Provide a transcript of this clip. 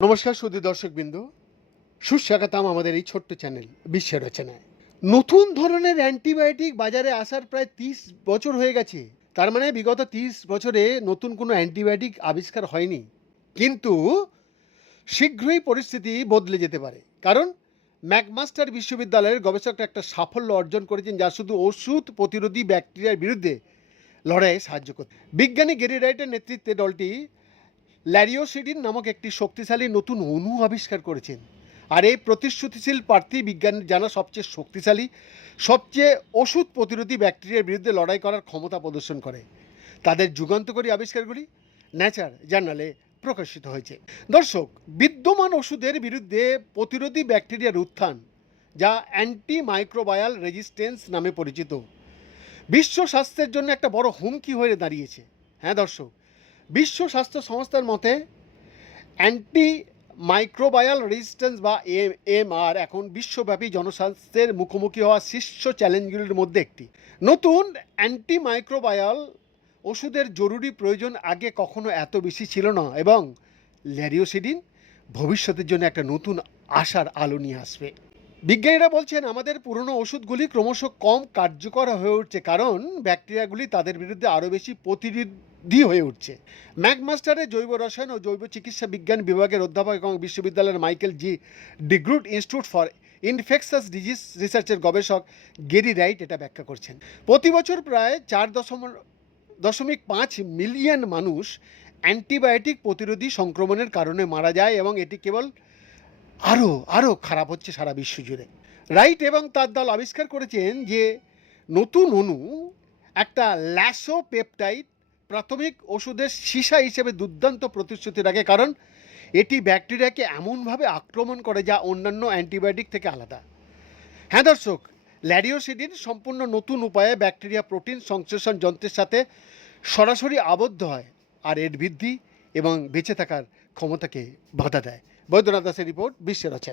নমস্কার সুদী দর্শকবৃন্দ। সুস্বাগতম আমাদের এই ছোট্ট চ্যানেল বিশ্ব রচনায়। নতুন ধরনের অ্যান্টিবায়োটিক বাজারে আসার প্রায় তিরিশ বছর হয়ে গেছে। তার মানে বিগত তিরিশ বছরে নতুন কোনো অ্যান্টিবায়োটিক আবিষ্কার হয়নি। কিন্তু শীঘ্রই পরিস্থিতি বদলে যেতে পারে। কারণ ম্যাকমাস্টার বিশ্ববিদ্যালয়ের গবেষকরা একটা সাফল্য অর্জন করেছেন যা শুধু ওষুধ প্রতিরোধী ব্যাকটেরিয়ার বিরুদ্ধে লড়াইয়ে সাহায্য করতে বিজ্ঞানী গেরি রাইটের নেতৃত্বে দলটি ল্যারিওসিডিন নামক একটি শক্তিশালী নতুন অণু আবিষ্কার করেছেন। আর এই প্রতিশ্রুতিশীল প্রার্থী বিজ্ঞানীর জানা সবচেয়ে শক্তিশালী, সবচেয়ে ওষুধ প্রতিরোধী ব্যাকটেরিয়ার বিরুদ্ধে লড়াই করার ক্ষমতা প্রদর্শন করে। তাদের যুগান্তকারী আবিষ্কারগুলি ন্যাচার জার্নালে প্রকাশিত হয়েছে। দর্শক, বিদ্যমান ওষুধের বিরুদ্ধে প্রতিরোধী ব্যাকটেরিয়ার উত্থান, যা অ্যান্টি মাইক্রোবায়াল রেজিস্ট্যান্স নামে পরিচিত। বিশ্ব স্বাস্থ্যের জন্য একটা বড় হুমকি হয়ে দাঁড়িয়েছে। হ্যাঁ দর্শক, বিশ্ব স্বাস্থ্য সংস্থার মতে অ্যান্টি মাইক্রোবায়াল রেজিস্ট্যান্স বা এম আর এখন বিশ্বব্যাপী জনস্বাস্থ্যের মুখোমুখি হওয়া শীর্ষ চ্যালেঞ্জগুলির মধ্যে একটি। নতুন অ্যান্টি মাইক্রোবায়াল ওষুধের জরুরি প্রয়োজন আগে কখনো এত বেশি ছিল না এবং ল্যারিওসিডিন ভবিষ্যতের জন্য একটা নতুন আশার আলো নিয়ে আসবে। বিজ্ঞানীরা বলছেন, আমাদের পুরনো ওষুধগুলি ক্রমশ কম কার্যকর হয়ে উঠছে কারণ ব্যাকটেরিয়াগুলি তাদের বিরুদ্ধে আরও বেশি প্রতিরোধী হয়ে উঠছে। ম্যাকমাস্টারের জৈব রসায়ন ও জৈব চিকিৎসা বিজ্ঞান বিভাগের অধ্যাপক এবং বিশ্ববিদ্যালয়ের Michael G DeGroote institute for infectious disease রিসার্চের গবেষক গেরি রাইট এটা ব্যাখ্যা করছেন। প্রতি বছর প্রায় চার দশম দশমিক পাঁচ মিলিয়ন মানুষ অ্যান্টিবায়োটিক প্রতিরোধী সংক্রমণের কারণে মারা যায় এবং এটি কেবল আরও আরও খারাপ হচ্ছে সারা বিশ্ব জুড়ে। রাইট এবং তার দল আবিষ্কার করেছেন যে নতুন অণু একটা ল্যাসো পেপটাইড প্রাথমিক ওষুধের সীসা হিসেবে দুর্দান্ত প্রতিশ্রুতি রাখে কারণ এটি ব্যাকটেরিয়াকে এমনভাবে আক্রমণ করে যা অন্যান্য অ্যান্টিবায়োটিক থেকে আলাদা। হ্যাঁ দর্শক ল্যারিওসিডিন সম্পূর্ণ নতুন উপায়ে ব্যাকটেরিয়া প্রোটিন সংশ্লেষণ যন্ত্রের সাথে সরাসরি আবদ্ধ হয়, আর এর বৃদ্ধি এবং বেঁচে থাকার ক্ষমতাকে বাধা দেয়। বৈদ্যনাথ দাসের রিপোর্ট বিশ্বের রচনা